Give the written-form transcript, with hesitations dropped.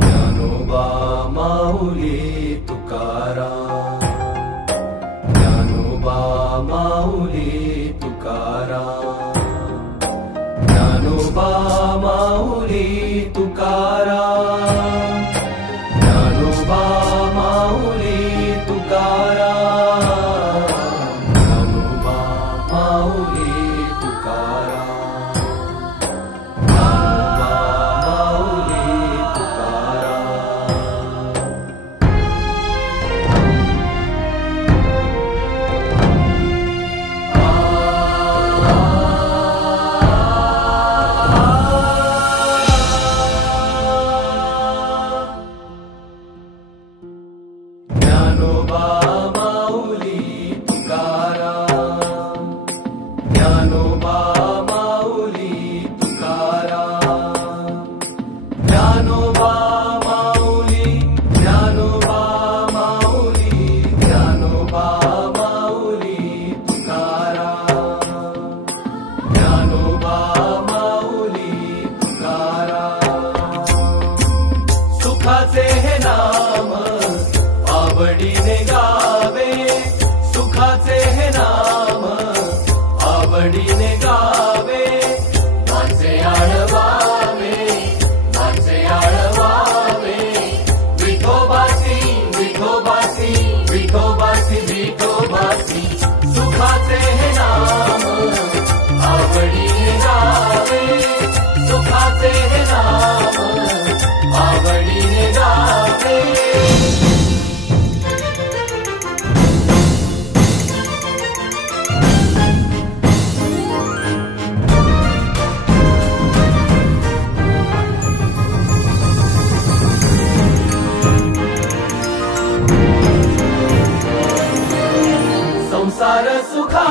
ज्ञानोबा माऊली तुकाराम, ज्ञानोबा माऊली तुकाराम, ज्ञानोबा माऊली तुकाराम, ज्ञानोबा माऊली तुकाराम, ज्ञानोबा माऊली तुकाराम, ज्ञानोबा माऊली ज्ञानोबा माऊली तुकाराम, ज्ञानोबा माऊली तुकाराम, ज्ञानोबा माऊली, ज्ञानोबा माऊली, ज्ञानोबा माऊली तुकाराम, ज्ञानोबा माऊली तुकाराम. सुखाचे हे नाम आवडीने गावे, सुखाचे हे नाम आवडीने गावे, माझे आळवावे, माझे आळवावे, विठोबासी विठोबासी विठोबासी विठोबासी. सुखाचे हे नाम आवडीने गावे, सुखाचे हे नाम आवडीने गावे. संसार सुखा